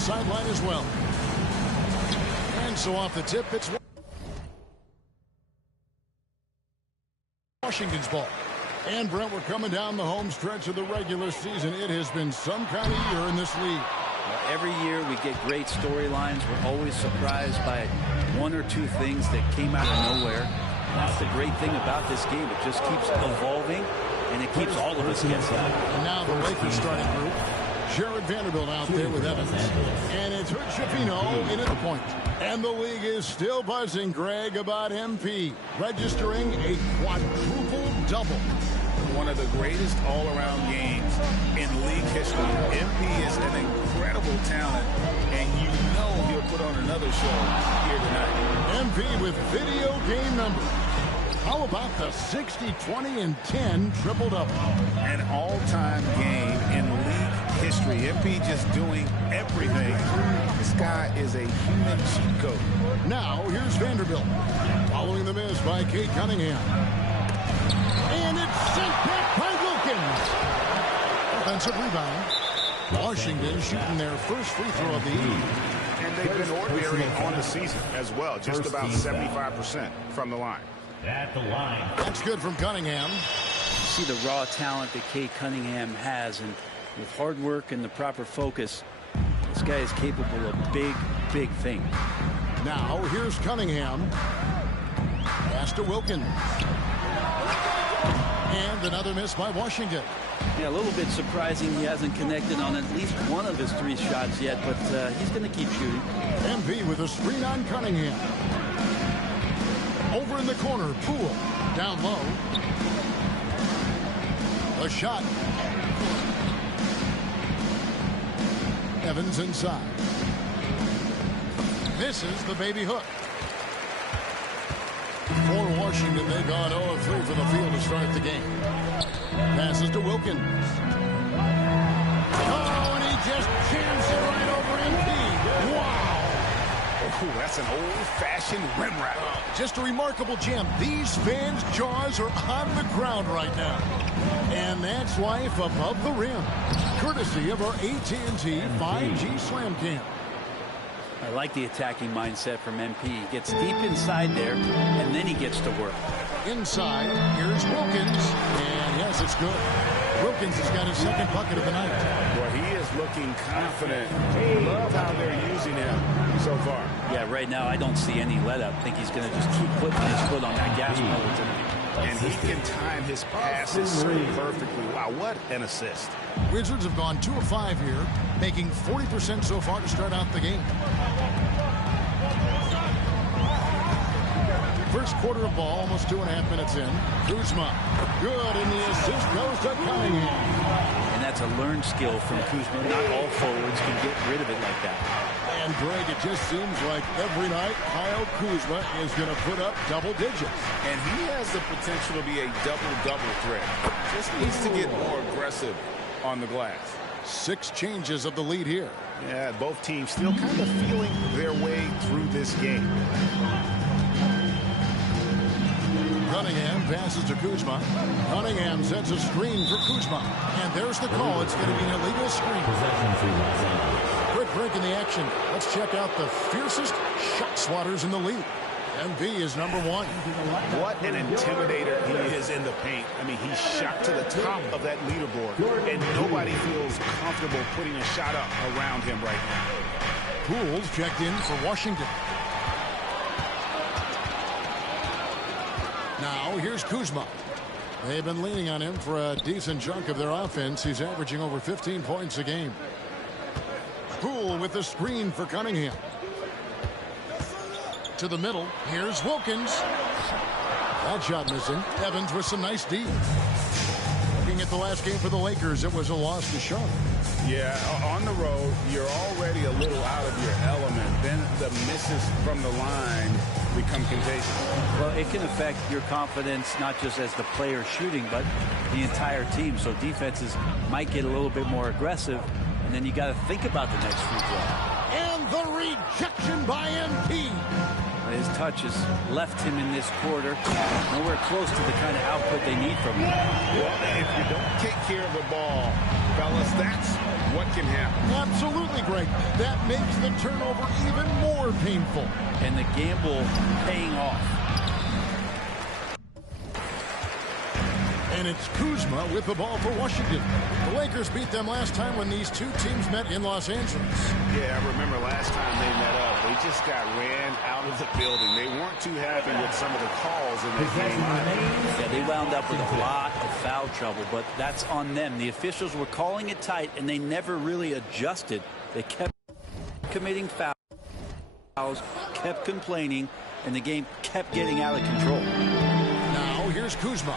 sideline as well. And so off the tip, it's Washington's ball. And Brent, we're coming down the home stretch of the regular season. It has been some kind of year in this league. Well, every year we get great storylines. We're always surprised by one or two things that came out of nowhere. And that's the great thing about this game. It just keeps evolving, and it keeps all of us guessing. And now the Lakers starting group. Jared Vanderbilt out there with Evans. And it's Hurt Shafino in at the point. And the league is still buzzing, Greg, about MP registering a quadruple double. One of the greatest all-around games in league history. MP is an incredible talent, and you know he'll put on another show here tonight. MP with video game number. How about the 60, 20, and 10 triple-double? An all-time game in league history. MP just doing everything. This guy is a human cheat code. Now, here's Vanderbilt. Following the miss by Kate Cunningham. And it's sent back by Wilkins. Offensive rebound. Washington shooting their first free throw of the evening. And they've been ordinary on the season as well. Just about 75% from the line. At the line. That's good from Cunningham. You see the raw talent that Kate Cunningham has, and with hard work and the proper focus, this guy is capable of big, big things. Now, here's Cunningham. Pass to Wilkins. And another miss by Washington. Yeah, a little bit surprising he hasn't connected on at least one of his 3 shots yet, but he's going to keep shooting. MP with a screen on Cunningham. Over in the corner, Poole. Down low. A shot. Evans inside. Misses the baby hook. For Washington, they've gone 0 of 3 from the field to start the game. Passes to Wilkins. Oh, and he just jams it right over MP. Wow. Oh, that's an old-fashioned rim wrap. Just a remarkable jam. These fans' jaws are on the ground right now. And that's life above the rim. Courtesy of our AT&T 5G Slam Cam. I like the attacking mindset from MP. He gets deep inside there, and then he gets to work. Inside, here's Wilkins. And yes, it's good. Wilkins has got his second bucket of the night. Well, he is looking confident. Love how they're using him so far. Yeah, right now I don't see any let-up. I think he's going to just keep putting his foot on that gas pedal tonight. And he can time his passes so perfectly. Wow, what an assist. Wizards have gone 2 of 5 here, making 40% so far to start out the game. First quarter of ball, almost 2.5 minutes in. Kuzma, good, and the assist goes to Cunningham. And that's a learned skill from Kuzma. Not all forwards can get rid of it like that. And Greg, it just seems like every night Kyle Kuzma is going to put up double digits. And he has the potential to be a double-double threat. Just needs to get more aggressive on the glass. 6 changes of the lead here. Yeah, both teams still kind of feeling their way through this game. Cunningham passes to Kuzma. Cunningham sets a screen for Kuzma. And there's the call. It's going to be an illegal screen. Quick break in the action. Let's check out the fiercest shot swatters in the league. MV is number 1. What an intimidator he is in the paint. I mean, he's shot to the top of that leaderboard, and nobody feels comfortable putting a shot up around him right now. Poole's checked in for Washington. Now, here's Kuzma. They've been leaning on him for a decent chunk of their offense. He's averaging over 15 points a game. Poole with the screen for Cunningham. To the middle. Here's Wilkins. That shot missing. Evans with some nice D. Looking at the last game for the Lakers, it was a loss to Charlotte. Yeah, on the road, you're already a little out of your element. Then the misses from the line become contagious. Well, it can affect your confidence, not just as the player shooting, but the entire team. So defenses might get a little bit more aggressive, and then you got to think about the next free throw. And the rejection by MP. His touch has left him in this quarter nowhere close to the kind of output they need from him. Well, if you don't take care of the ball, fellas, that's what can happen. Absolutely, Greg. That makes the turnover even more painful. And the gamble paying off. And it's Kuzma with the ball for Washington. The Lakers beat them last time when these two teams met in Los Angeles. Yeah, I remember last time they met up, they just got ran out of the building. They weren't too happy with some of the calls in that game. Yeah, they wound up with a lot of foul trouble, but that's on them. The officials were calling it tight, and they never really adjusted. They kept committing fouls, kept complaining, and the game kept getting out of control. Now here's Kuzma.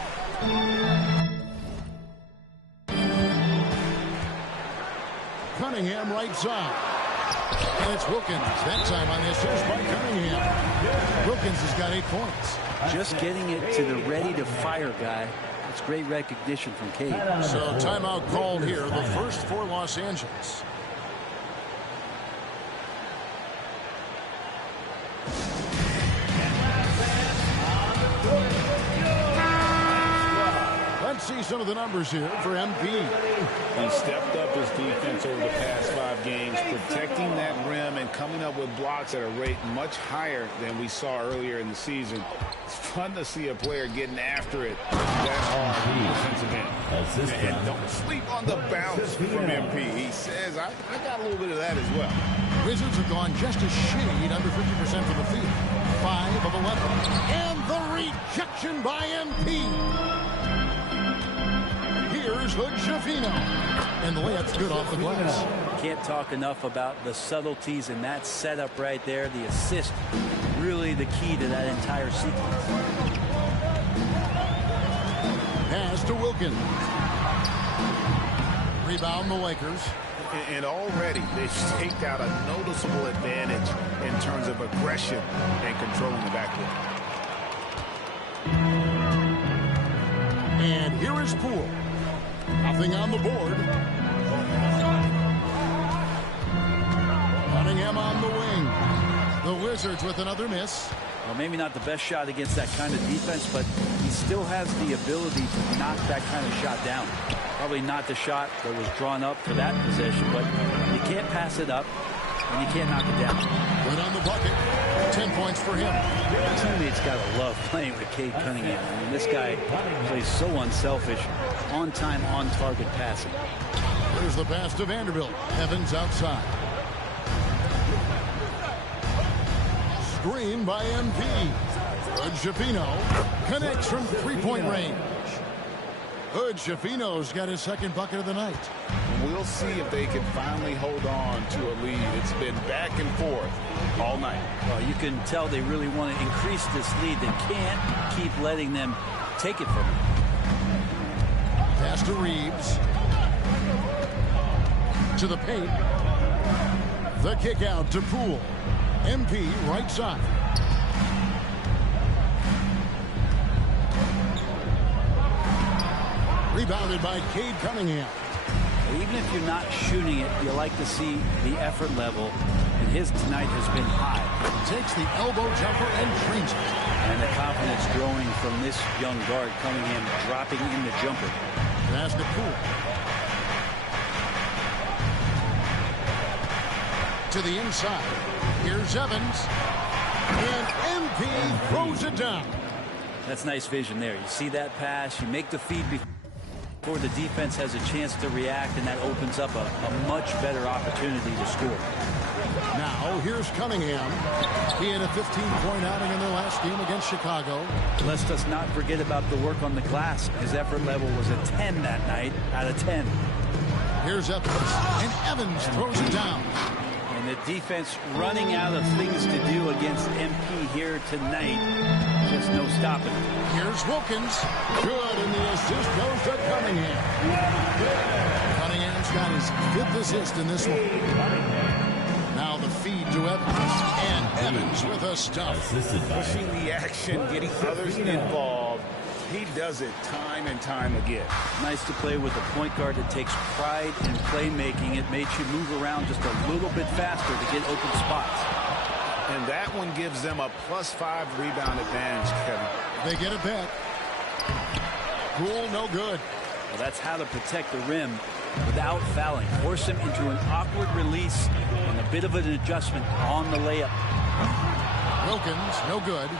Cunningham right side. And it's Wilkins. That time on the assist by Cunningham. Wilkins has got 8 points. Just getting it to the ready-to-fire guy. It's great recognition from Cade. So timeout called here, the first for Los Angeles. Let's see some of the numbers here for MP. He stepped up his defense over the past 5 games, protecting that rim and coming up with blocks at a rate much higher than we saw earlier in the season. It's fun to see a player getting after it that hard in the defensive end. And don't sleep on the bounce from MP. He says, I got a little bit of that as well. Wizards have gone just a shade under 50% from the field. 5 of 11. And the rejection by MP. Here's Hood-Schifino. And the layup's good off the glass. Can't talk enough about the subtleties in that setup right there. The assist, really the key to that entire sequence. Pass to Wilkins. Rebound the Lakers. And already they've staked out a noticeable advantage in terms of aggression and controlling the backcourt. And here is Poole. Nothing on the board. Cunningham on the wing. The Wizards with another miss. Well, maybe not the best shot against that kind of defense, but he still has the ability to knock that kind of shot down. Probably not the shot that was drawn up for that possession, but you can't pass it up, and you can't knock it down. Right on the bucket. 10 points for him. Teammates got to love playing with Cade Cunningham. I mean, this guy plays so unselfish, on-time, on-target passing. There's the pass to Vanderbilt. Evans outside. Screen by MP. Hood-Schifino connects from three-point range. Hood-Schifino's got his second bucket of the night. We'll see if they can finally hold on to a lead. It's been back and forth all night. Well, you can tell they really want to increase this lead. They can't keep letting them take it from them. Pass to Reeves. To the paint. The kick out to Poole. MP right side. Rebounded by Cade Cunningham. Even if you're not shooting it, you like to see the effort level, and his tonight has been high. Takes the elbow jumper and drains it. And the confidence growing from this young guard, Cunningham dropping in the jumper. Pass to Poole. To the inside. Here's Evans. And MP throws it down. That's nice vision there. You see that pass, you make the feed before the defense has a chance to react, and that opens up a much better opportunity to score. Now, here's Cunningham. He had a 15-point outing in their last game against Chicago. Let's just not forget about the work on the glass. His effort level was a 10 that night out of 10. Here's Evans, and Evans throws it down. And the defense running out of things to do against MP here tonight. Just no stopping. Here's Wilkins. Good, and the assist goes to Cunningham. Cunningham's got his 5th assist in this one. Now the feed to Evans. And Evans with a stuff. Pushing the action, getting others involved. He does it time and time again. Nice to play with a point guard that takes pride in playmaking. It makes you move around just a little bit faster to get open spots. And that one gives them a +5 rebound advantage, Kevin. They get it back. Poole, no good. Well, that's how to protect the rim. without fouling. Force him into an awkward release and a bit of an adjustment on the layup. Wilkins, no good.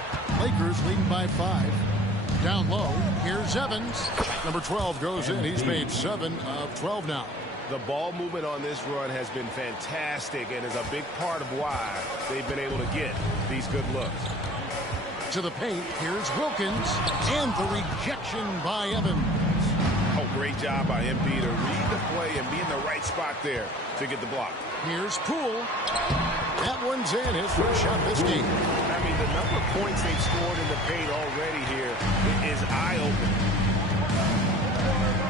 Lakers leading by 5. Down low, here's Evans. Number 12 goes in. He's made 7 of 12 now. The ball movement on this run has been fantastic and is a big part of why they've been able to get these good looks. To the paint, here's Wilkins, and the rejection by Evans. Oh, great job by MP to read the play and be in the right spot there to get the block. Here's Poole. That one's in. His first shot this game. I mean, the number of points they've scored in the paint already here is eye-opening.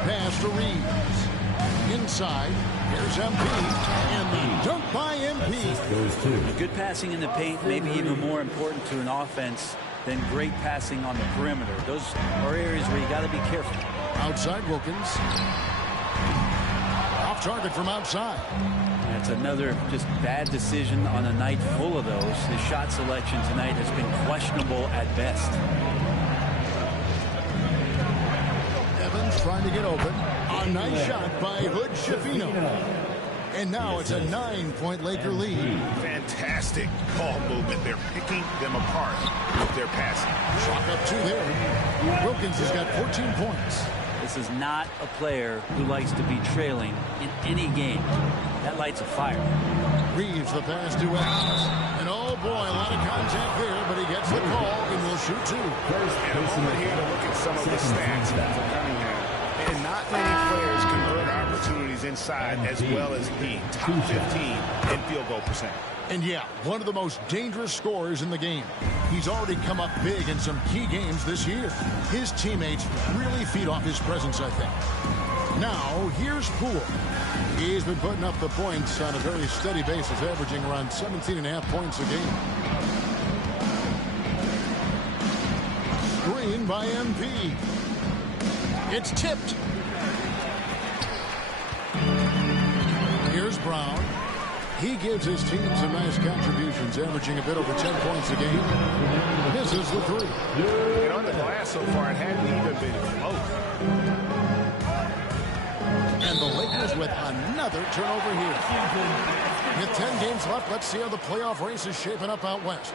Pass to Reeves. Inside, here's MP, and the dunk by MP. Good passing in the paint, maybe even more important to an offense than great passing on the perimeter. Those are areas where you got to be careful. Outside Wilkins. Off target from outside. That's another just bad decision on a night full of those. His shot selection tonight has been questionable at best. Evans trying to get open. A nice shot by Hood Schifino. And now it's a 9-point Laker lead. Fantastic ball movement. They're picking them apart with their passing. Chalk up 2 there. Wilkins has got 14 points. This is not a player who likes to be trailing in any game. That lights a fire. Reeves the pass to Evans. And oh boy, a lot of contact there, but he gets the call and will shoot 2. And a moment here to look at some of the stats for Cunningham. And not many players convert opportunities inside as well as he. Top 15 in field goal percent. And yeah, one of the most dangerous scorers in the game. He's already come up big in some key games this year. His teammates really feed off his presence, I think. Now, here's Poole. He's been putting up the points on a very steady basis, averaging around 17.5 points a game. Screen by MP. It's tipped. Here's Brown. He gives his team some nice contributions, averaging a bit over 10 points a game. Misses the 3. And on the glass so far, it hadn't even been close. And the Lakers with another turnover here. With 10 games left, let's see how the playoff race is shaping up out west.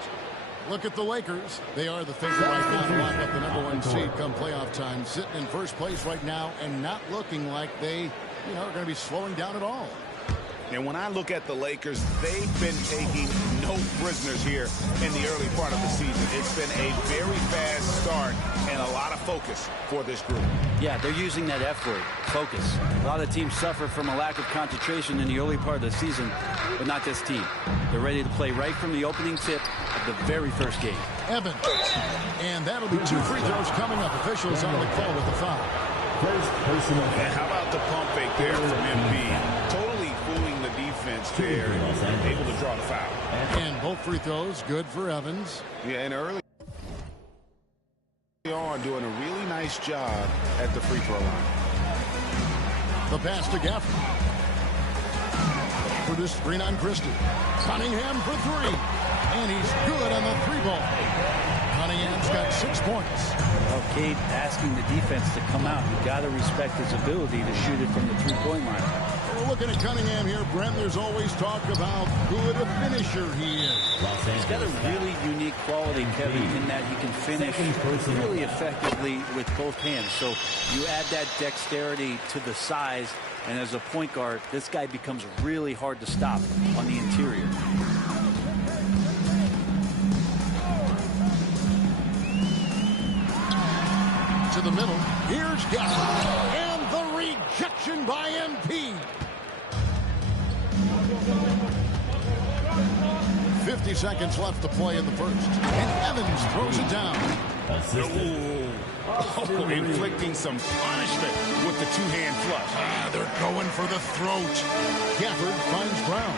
Look at the Lakers. They are the favorite right now to lock up the #1 seed come playoff time. Sitting in first place right now and not looking like they, are going to be slowing down at all. And when I look at the Lakers, they've been taking no prisoners here in the early part of the season. It's been a very fast start and a lot of focus for this group. Yeah, they're using that F word, focus. A lot of teams suffer from a lack of concentration in the early part of the season, but not this team. They're ready to play right from the opening tip of the very first game. Evans. And that'll be 2 free throws coming up. Officials on the call with the foul. And how about the pump fake there from MP? Totally fooling the defense there, able to draw the foul. And both free throws good for Evans. Yeah, and early on doing a really nice job at the free throw line. The pass to Gafford. For this screen on Christie. Cunningham for 3. And he's good on the 3-ball. Cunningham's got 6 points. Well, Cade asking the defense to come out. You've got to respect his ability to shoot it from the 3-point line. We're looking at Cunningham here, Brent. There's always talk of how good a finisher he is. He's got a really unique quality, Kevin, in that he can finish really effectively with both hands. So you add that dexterity to the size, and as a point guard, this guy becomes really hard to stop on the interior. To the middle. Here's Gafford. And the rejection by MP. 50 seconds left to play in the first. And Evans throws it down. Oh, inflicting some punishment with the 2-hand flush. They're going for the throat. Gafford finds Brown.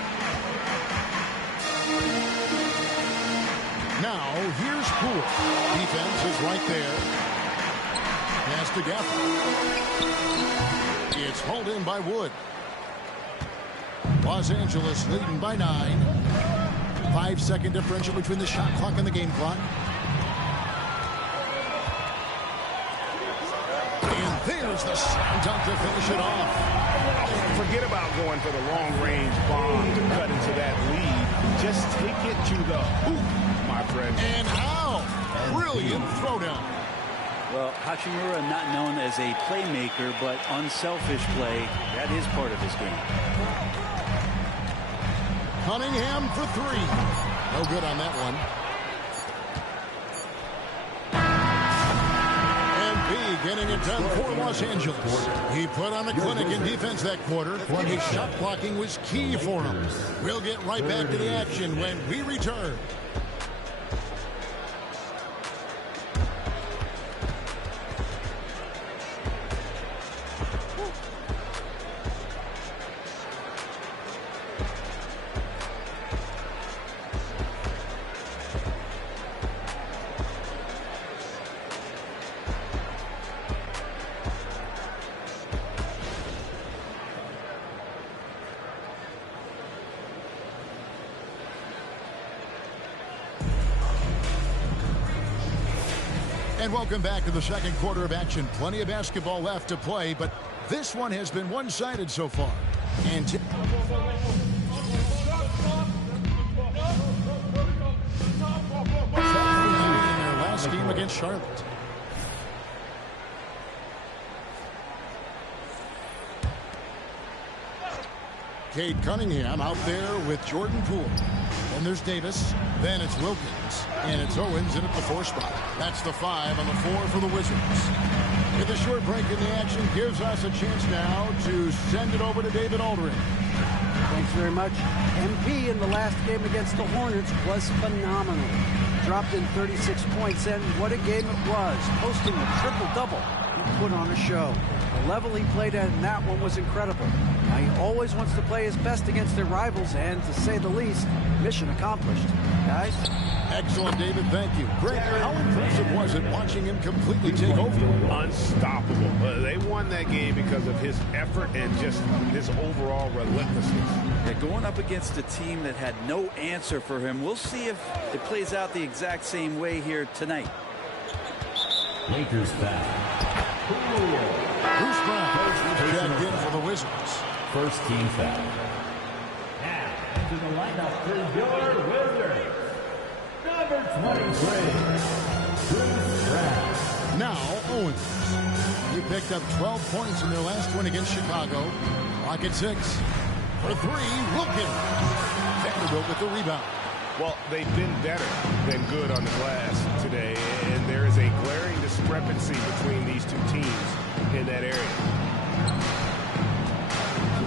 Now, here's Poole. Defense is right there. Pass to Gafford. It's hauled in by Wood. Los Angeles leading by 9. 5-second differential between the shot clock and the game clock. And there's the slam dunk to finish it off. Forget about going for the long-range bomb to cut into that lead. Just take it to the hoop, my friend. And how? Brilliant throwdown. Well, Hachimura not known as a playmaker, but unselfish play. That is part of his game. Cunningham for three. No good on that one. Getting it done for Los Angeles. He put on a clinic in defense that quarter. His shot blocking was key for him. We'll get right back to the action when we return. And welcome back to the second quarter of action. Plenty of basketball left to play, but this one has been one-sided so far. And in their last game against Charlotte. Cade Cunningham out there with Jordan Poole. Then there's Davis. Then it's Wilkins. And it's Owens in at the 4 spot. That's the 5 on the 4 for the Wizards. With a short break in the action gives us a chance now to send it over to David Aldridge. Thanks very much. MP in the last game against the Hornets was phenomenal. Dropped in 36 points, and what a game it was. Posting a triple-double. He put on a show. The level he played at in that one was incredible. Now, he always wants to play his best against their rivals, and to say the least, mission accomplished. Guys? Excellent, David. Thank you. Greg, how impressive was it watching him completely take over? Unstoppable. They won that game because of his effort and just his overall relentlessness. Yeah, going up against a team that had no answer for him. We'll see if it plays out the exact same way here tonight. Lakers foul. Bruce Brown checked in for the Wizards. First team foul. Now into the lineup for your Wizards. Number 23, Bruce Brown. Now Owens. He picked up 12 points in their last win against Chicago. Clock at 6. For 3, Wilkins. Vanderbilt with the rebound. Well, they've been better than good on the glass today, and there is a glaring discrepancy between these two teams in that area.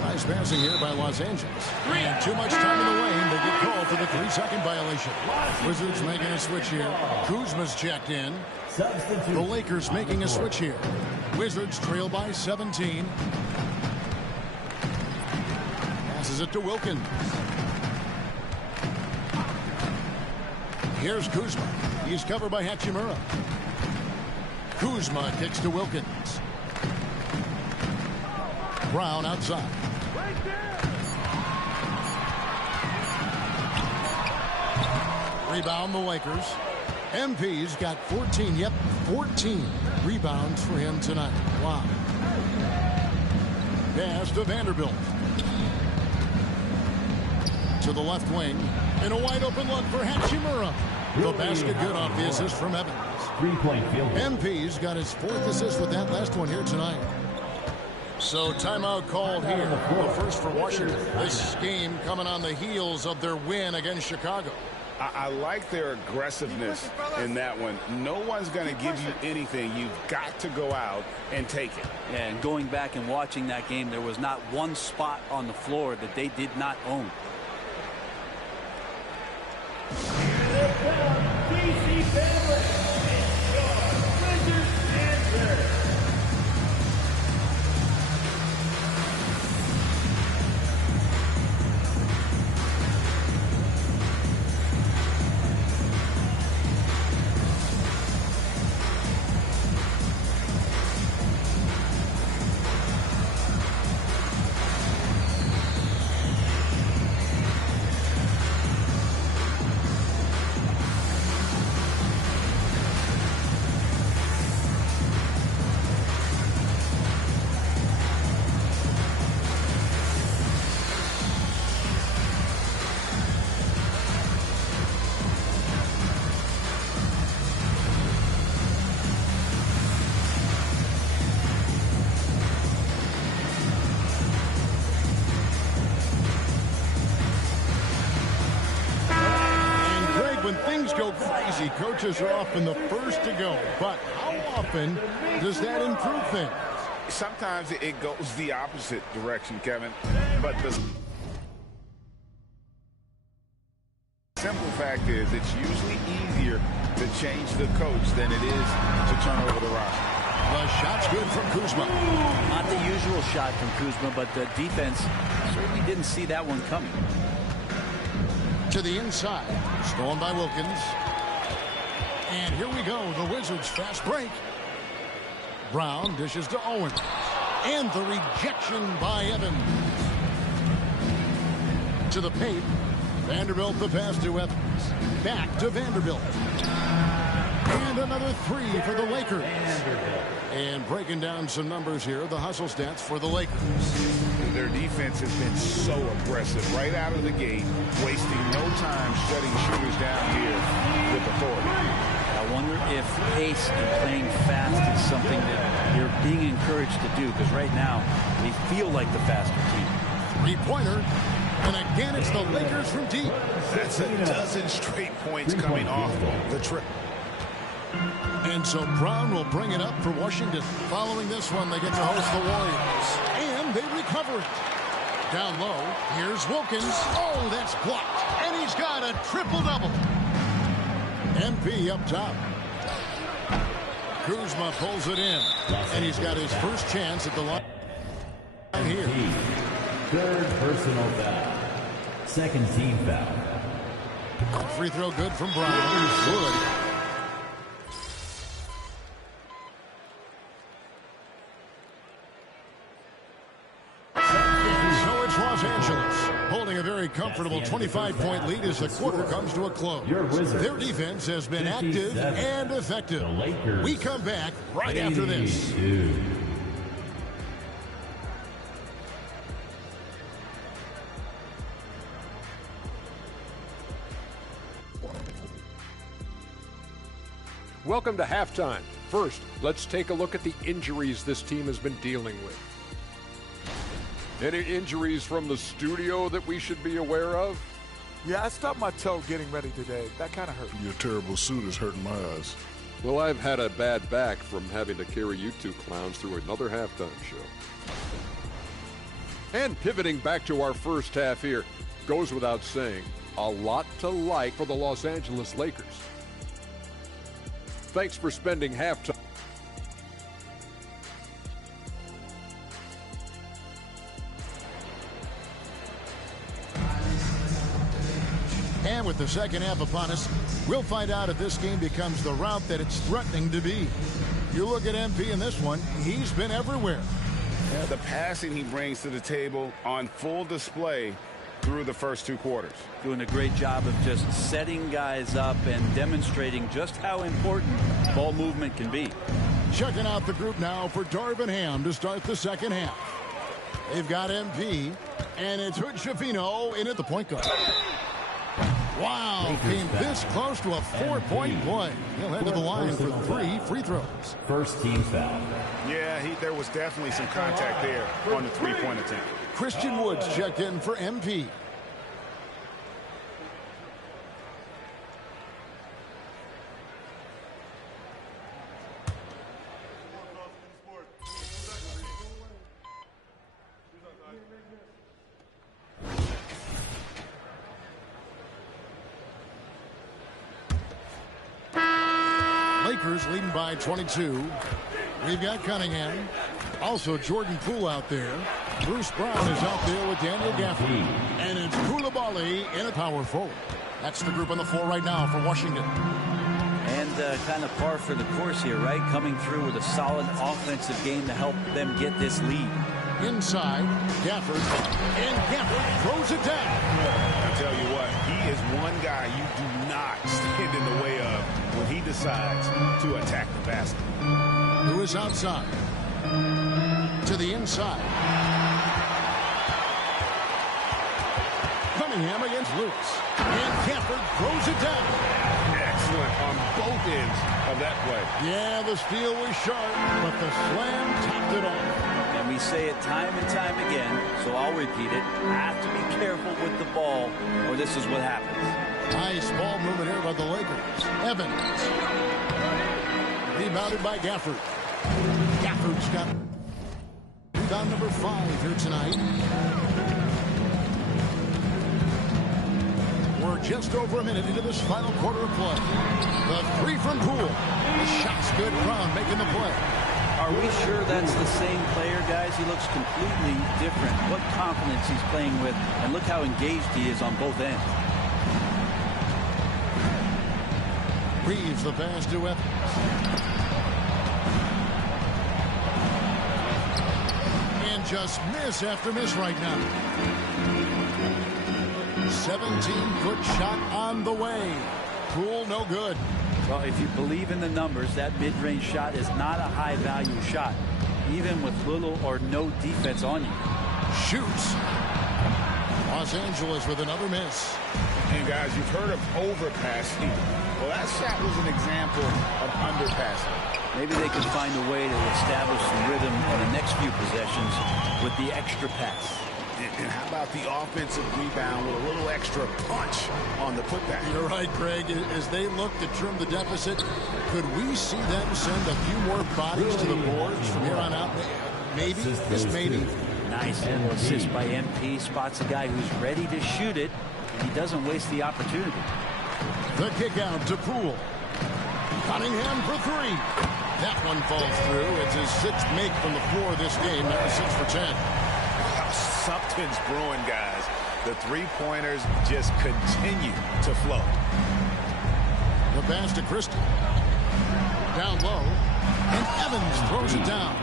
Nice passing here by Los Angeles. And too much time in the lane. They get called for the 3-second violation. Wizards making a switch here. Kuzma's checked in. The Lakers making a switch here. Wizards trail by 17. Passes it to Wilkins. Here's Kuzma. He's covered by Hachimura. Kuzma kicks to Wilkins. Brown outside. Rebound the Lakers. MP's got 14. Yep, 14 rebounds for him tonight. Wow. Pass to Vanderbilt. To the left wing. And a wide open look for Hachimura. The basket good off the assist from Evans. 3-point field goal. MP's got his 4th assist with that last one here tonight. So timeout called here. The first for Washington. This game coming on the heels of their win against Chicago. I like their aggressiveness in that one. No one's going to give you anything. You've got to go out and take it. Yeah, and going back and watching that game, there was not one spot on the floor that they did not own. DC family, it's your Wizards answer. things go crazy, coaches are often the first to go. But how often does that improve things? Sometimes it goes the opposite direction, Kevin. But the simple fact is it's usually easier to change the coach than it is to turn over the roster. The shot's good from Kuzma. Not the usual shot from Kuzma, but the defense certainly didn't see that one coming. To the inside. Stolen by Wilkins. And here we go. The Wizards fast break. Brown dishes to Owen. And the rejection by Evans. To the paint. Vanderbilt the pass to Evans. Back to Vanderbilt. And another three for the Lakers. And breaking down some numbers here, the hustle stats for the Lakers. Their defense has been so aggressive right out of the gate, wasting no time shutting shooters down here with authority. I wonder if pace and playing fast is something that you're being encouraged to do, because right now they feel like the faster team. Three-pointer. And again, it's the Lakers from deep. That's a dozen straight points coming off the trip. And so Brown will bring it up for Washington. Following this one, they get to host the Warriors. And they recover it. Down low, here's Wilkins. Oh, that's blocked. And he's got a triple-double. MP up top. Kuzma pulls it in. And he's got his first chance at the line here. Third personal foul. Second team foul. Free throw good from Brown. Good. So it's Los Angeles holding a very comfortable 25-point lead as the quarter comes to a close. Their defense has been active and effective. We come back right after this. Welcome to halftime. First, let's take a look at the injuries this team has been dealing with. Any injuries from the studio that we should be aware of? Yeah, I stubbed my toe getting ready today. That kind of hurt. Your terrible suit is hurting my eyes. Well, I've had a bad back from having to carry you two clowns through another halftime show. And pivoting back to our first half here, goes without saying, a lot to like for the Los Angeles Lakers. Thanks for spending halftime. And with the second half upon us, we'll find out if this game becomes the route that it's threatening to be. You look at MP in this one, he's been everywhere. Yeah, the passing he brings to the table on full display through the first two quarters. Doing a great job of just setting guys up and demonstrating just how important ball movement can be. Checking out the group now for Darvin Ham to start the second half. They've got MP, and it's Hood-Schifino in at the point guard. Wow, came this close to a four-point play. He'll head to the line for 3 free throws. First team foul. Yeah, there was definitely some contact there on the three-point attempt. Christian Woods checked in for MP. Lakers leading by 22. We've got Cunningham. Also Jordan Poole out there. Bruce Brown is out there with Daniel Gafford. And it's Koulibaly in a power forward. That's the group on the floor right now for Washington. And kind of par for the course here, right? Coming through with a solid offensive game to help them get this lead. Inside, Gafford. And Gafford throws it down. I tell you what, he is one guy you do not stand in the way of when he decides to attack the basket. Who is outside? To the inside. Cunningham against Lewis. And Gafford throws it down. Excellent on both ends of that play. Yeah, the steal was sharp, but the slam topped it off. And we say it time and time again, so I'll repeat it. Have to be careful with the ball, or this is what happens. Nice ball movement here by the Lakers. Evans. Rebounded by Gafford. Gafford's got rebound number 5 here tonight. We're just over a minute into this final quarter of play. The 3 from Poole. The shot's good. Brown making the play. Are we sure that's the same player, guys? He looks completely different. What confidence he's playing with, and look how engaged he is on both ends. Reeves the pass to Evans. And just miss after miss right now. 17-foot shot on the way. Poole no good. Well, if you believe in the numbers, that mid-range shot is not a high-value shot, even with little or no defense on you. Shoots. Los Angeles with another miss. And guys, you've heard of overpassing. Well, that shot was an example of underpassing. Maybe they can find a way to establish some rhythm in the next few possessions with the extra pass. And how about the offensive rebound with a little extra punch on the putback? You're right, Greg. As they look to trim the deficit, could we see them send a few more bodies to the boards from here on out? Maybe. Just maybe. Nice little assist by MP. Spots a guy who's ready to shoot it, and he doesn't waste the opportunity. The kick out to Poole. Cunningham for 3. That one falls through. It's his 6th make from the floor this game. Now 6 for 10. Something's brewing, guys. The three-pointers just continue to flow. The pass to Christie. Down low. And Evans throws it down.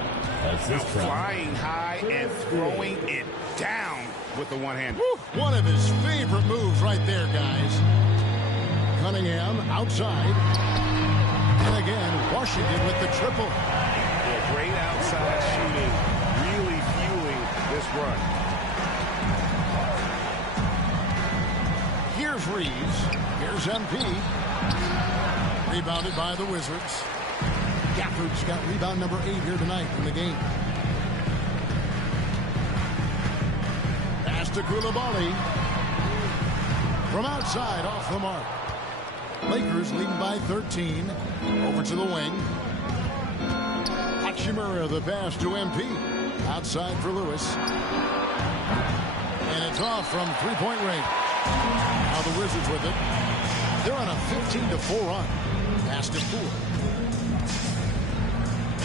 Flying high and throwing it down with the one hand. One of his favorite moves right there, guys. Cunningham outside. And again, Washington with the triple. Yeah, great outside shooting. Really fueling this run. Here's Reeves. Here's MP. Rebounded by the Wizards. Gafford's got rebound number 8 here tonight in the game. Pass to Koulibaly. From outside, off the mark. Lakers leading by 13. Over to the wing. Hachimura the pass to MP. Outside for Lewis. And it's off from 3-point range. Now the Wizards with it. They're on a 15-4 run. Pass to Poole.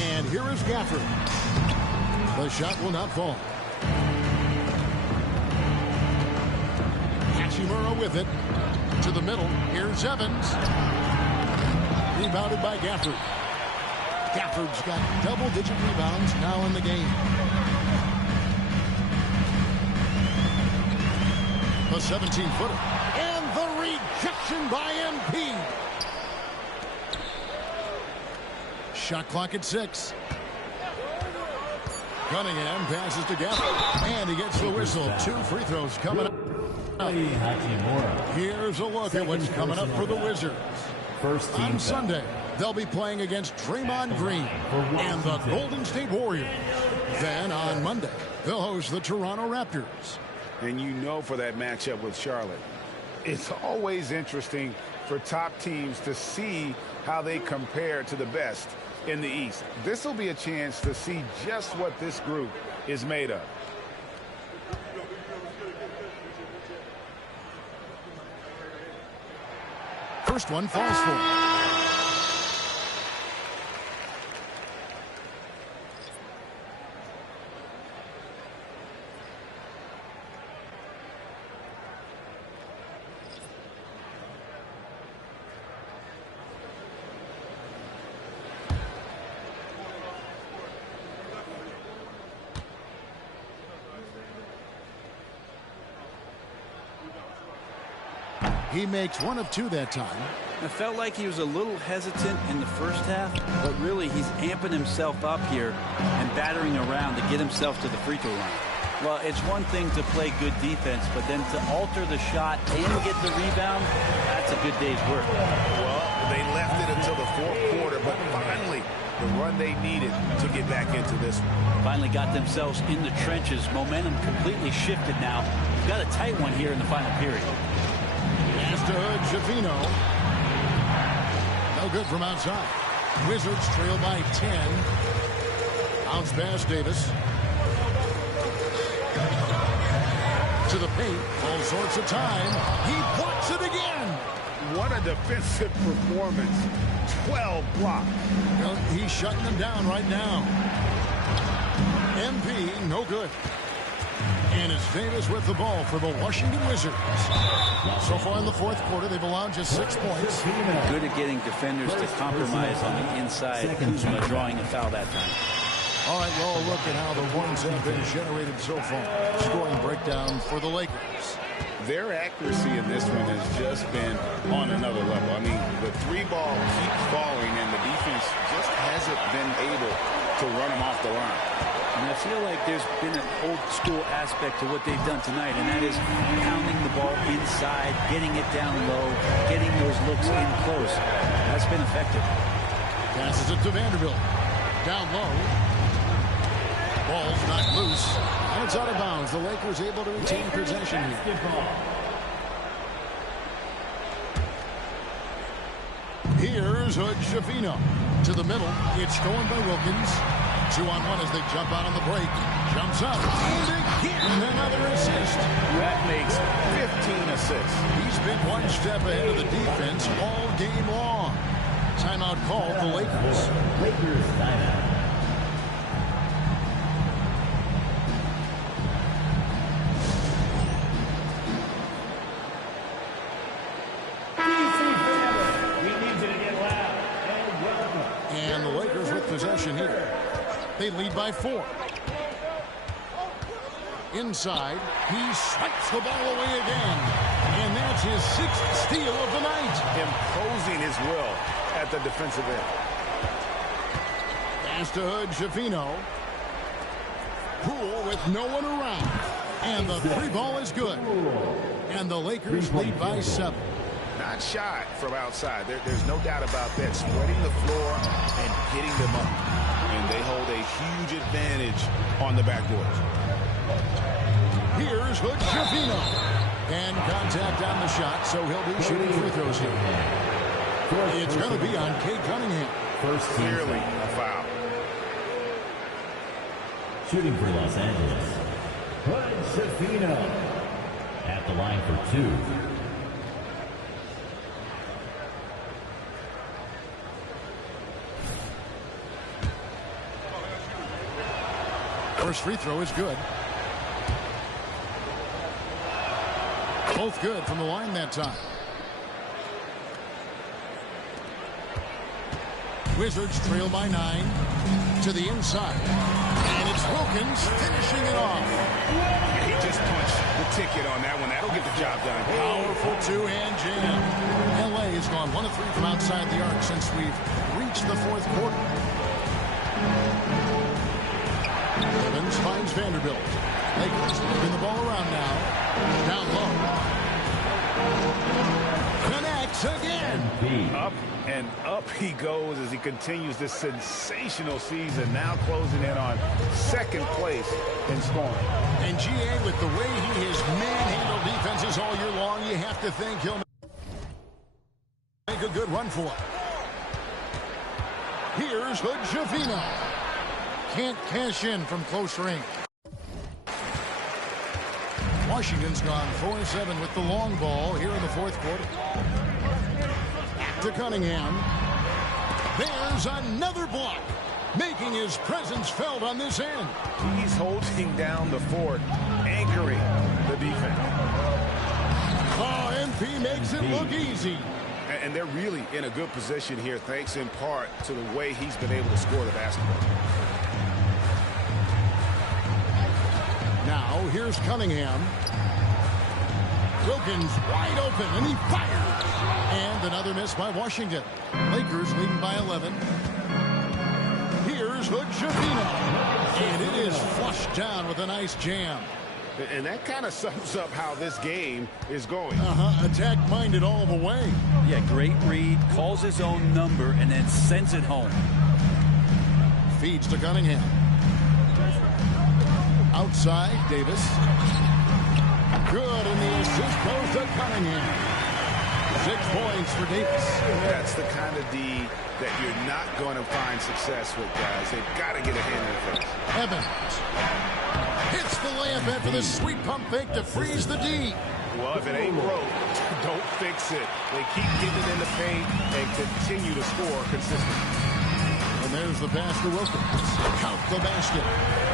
And here is Gafford. The shot will not fall. Hachimura with it. To the middle. Here's Evans. Rebounded by Gafford. Gafford's got double-digit rebounds now in the game. The 17-footer. And the rejection by MP. Shot clock at 6. Cunningham passes to Gafford. And he gets the whistle. 2 free throws coming up. Here's a look at what's coming up for the Wizards. On Sunday, they'll be playing against Draymond Green and the Golden State Warriors. Then on Monday, they'll host the Toronto Raptors. And you know, for that matchup with Charlotte, it's always interesting for top teams to see how they compare to the best in the East. This will be a chance to see just what this group is made of. First one falls for. He makes 1 of 2 that time. It felt like he was a little hesitant in the first half, but really he's amping himself up here and battering around to get himself to the free throw line. Well, it's one thing to play good defense, but then to alter the shot and get the rebound, that's a good day's work. Well, they left it until the 4th quarter, but finally the run they needed to get back into this one. Finally got themselves in the trenches. Momentum completely shifted now. We've got a tight one here in the final period. Pass to Hood, Schifino. No good from outside. Wizards trail by 10. Bounce pass, Davis. To the paint. All sorts of time. He blocks it again. What a defensive performance. 12 blocks. Well, he's shutting them down right now. MP, no good. And it's Davis with the ball for the Washington Wizards. So far in the fourth quarter, they've allowed just 6 points. Good at getting defenders to compromise on the inside. Kuzma drawing a foul that time. All right, well, look at how the points have been generated so far. Scoring breakdown for the Lakers. Their accuracy in this one has just been on another level. I mean, the three ball keeps falling, and the defense just hasn't been able to run them off the line. And I feel like there's been an old school aspect to what they've done tonight, and that is pounding the ball inside, getting it down low, getting those looks in close. That's been effective. Passes it to Vanderbilt. Down low. Ball's not loose. And it's out of bounds. The Lakers able to retain possession here. Here's Hood Schifino. To the middle. It's stolen by Wilkins. 2-on-1 as they jump out on the break. Jumps up. And again, another assist. That makes 15 assists. He's been one step ahead of the defense all game long. Timeout called the Lakers. Lakers timeout. And the Lakers with possession here. They lead by 4. Inside, he swipes the ball away again. And that's his 6th steal of the night. Imposing his will at the defensive end. Pass to Hood Schifino. Poole with no one around. And the 3-ball is good. And the Lakers lead by 7. Not shy from outside. There's no doubt about that. Spreading the floor and getting them up. And they hold a huge advantage on the backboard. Here's Hood Schifino. And contact on the shot, so he'll be shooting free throws here. It's going to be on Cade Cunningham. First Clearly a foul. Shooting for Los Angeles. Hood Schifino. At the line for 2. First free throw is good. Both good from the line that time. Wizards trail by 9 to the inside. And it's Wilkins finishing it off. He just punched the ticket on that one. That'll get the job done. Powerful two-hand jam. LA has gone 1 of 3 from outside the arc since we've reached the fourth quarter. Evans finds Vanderbilt. Lakers moving the ball around now. Down low. Connects again. Up and up he goes as he continues this sensational season. Now closing in on 2nd place in scoring. And GA, with the way he has manhandled defenses all year long, you have to think he'll make a good run for it. Here's Hood Schifino. Can't cash in from close range. Washington's gone 4-7 with the long ball here in the fourth quarter. Back to Cunningham. There's another block, making his presence felt on this end. He's holding down the fort, anchoring the defense. Oh, MP makes it look easy. And they're really in a good position here, thanks in part to the way he's been able to score the basketball. Now, here's Cunningham. Wilkins wide open, and he fires. And another miss by Washington. Lakers leading by 11. Here's Hood Schifino. And it is flushed down with a nice jam. And that kind of sums up how this game is going. Attack-minded all the way. Yeah, great read, calls his own number, and then sends it home. Feeds to Cunningham. Outside, Davis. Good, and the assist goes to Cunningham. 6 points. Wilkins for Davis. That's the kind of D that you're not going to find success with, guys. They've got to get a hand in the face. Evans hits the layup after the sweet pump fake to freeze the D. Well, if it ain't broke, don't fix it. They keep getting it in the paint and continue to score consistently. And there's the pass to Wilkins. Count the basket.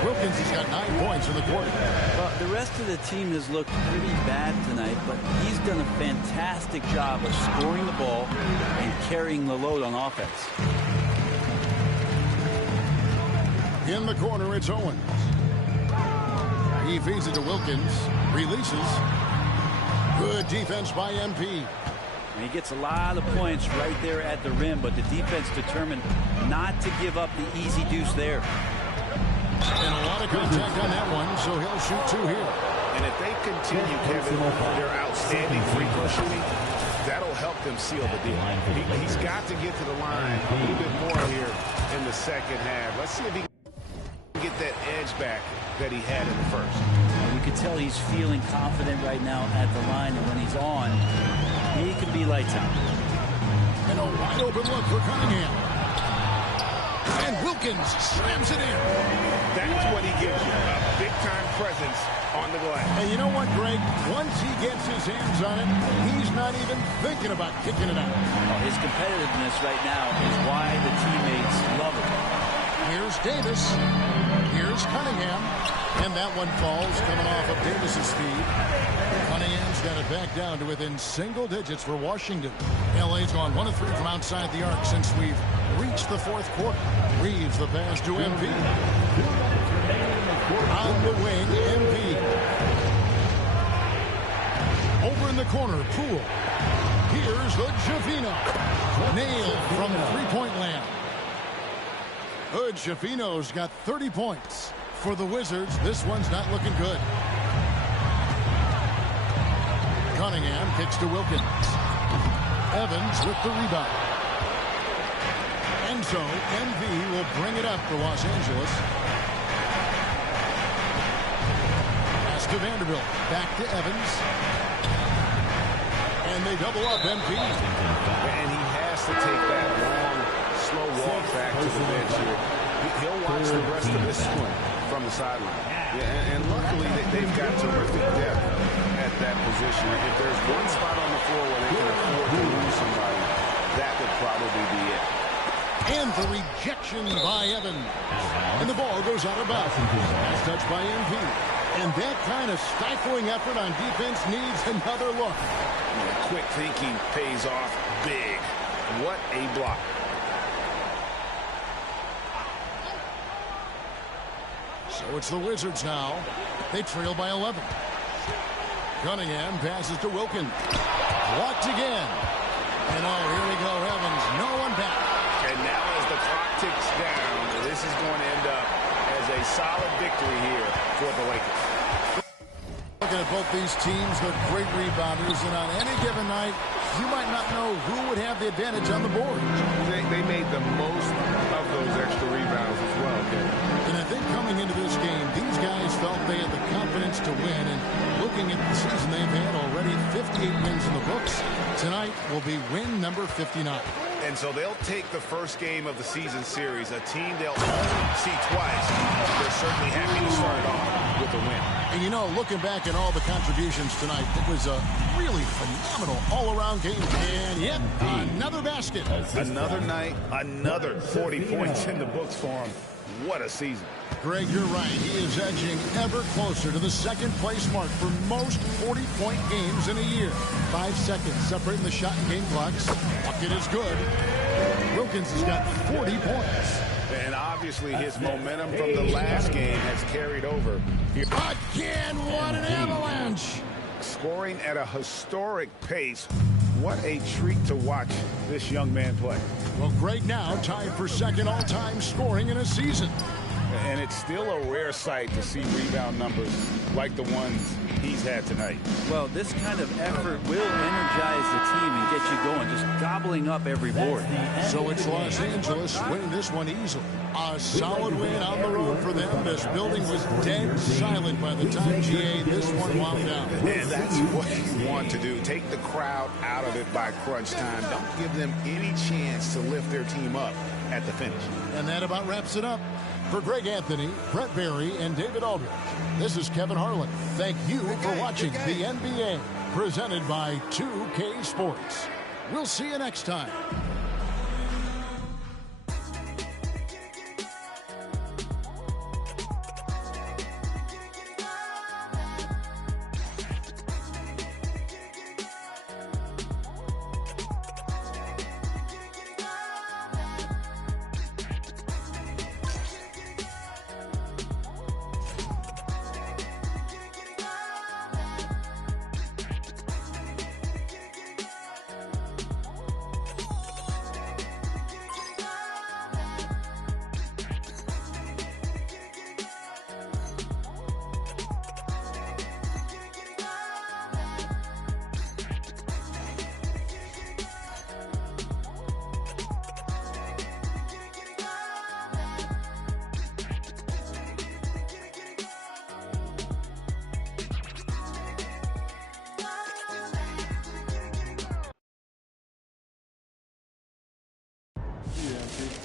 Wilkins has got 9 points in the quarter. Well, the rest of the team has looked pretty bad tonight, but he's done a fantastic job of scoring the ball and carrying the load on offense. In the corner, it's Owens. He feeds it to Wilkins. Releases. Good defense by MP. And he gets a lot of points right there at the rim, but the defense determined not to give up the easy deuce there. And a lot of contact on that one, so he'll shoot 2 here. And if they continue, Kevin, their outstanding free throw shooting, that'll help them seal the deal. He's got to get to the line a little bit more here in the second half. Let's see if he can get that edge back that he had in the first. You can tell he's feeling confident right now at the line, and when he's on, he can be lights out. And a wide open look for Cunningham. And Wilkins slams it in. That's what he gives you, a big-time presence on the glass. And you know what, Greg? Once he gets his hands on it, he's not even thinking about kicking it out. Oh, his competitiveness right now is why the teammates love him. Here's Davis. Here's Cunningham. And that one falls coming off of Davis's feed. Cunningham's got it back down to within single digits for Washington. LA's gone 1 of 3 from outside the arc since we've reached the 4th quarter. Reeves the pass to MP. On the wing, MP. Over in the corner, Poole. Here's the Javino. Nailed from 3-point land. Good. Javino's got 30 points. For the Wizards, this one's not looking good. Cunningham kicks to Wilkins. Evans with the rebound. And so MV will bring it up for Los Angeles. Pass to Vanderbilt. Back to Evans. And they double up MP. And he has to take that long, slow walk back to the bench here. He'll watch the rest of this one from the sideline. Yeah, and luckily they've got terrific depth at that position. If there's one spot on the floor where they can afford to lose somebody, that would probably be it. And the rejection by Evans. And the ball goes out of bounds. Pass touched by MP. And that kind of stifling effort on defense needs another look. Yeah, quick thinking pays off big. What a block. So it's the Wizards now. They trail by 11. Cunningham passes to Wilkins. Blocked again. And oh, here we go, Evans. No one back. And now as the clock ticks down, this is going to end up as a solid victory here for the Lakers. Looking at both these teams, they're great rebounders, and on any given night, you might not know who would have the advantage on the board. They made the most of those extra rebounds as well, Kevin. And I think coming into this game, these guys felt they had the confidence to win. And looking at the season they've had already, 58 wins in the books. Tonight will be win number 59. And so they'll take the first game of the season series, a team they'll only see twice. They're certainly happy to start it off with a win. And you know, looking back at all the contributions tonight, it was a really phenomenal all-around game. And yep, another basket. Another night, another 40 points in the books for him. What a season. Greg, you're right. He is edging ever closer to the second place mark for most 40-point games in a year. 5 seconds separating the shot and game clocks. Bucket is good. Wilkins has got 40 points. And obviously his momentum from the last game has carried over. Again, what an avalanche. Scoring at a historic pace. What a treat to watch this young man play. Well, Greg now tied for second all-time scoring in a season. And it's still a rare sight to see rebound numbers like the ones he's had tonight. Well, this kind of effort will energize the team and get you going. Just gobbling up every board. So it's Los Angeles winning this one easily. A solid win on the road for them. This building was dead silent by the time GA this one wound down. And that's what you want to do. Take the crowd out of it by crunch time. Don't give them any chance to lift their team up at the finish. And that about wraps it up. For Greg Anthony, Brent Barry, and David Aldridge, this is Kevin Harlan. Thank you for watching the NBA, presented by 2K Sports. We'll see you next time. Yeah,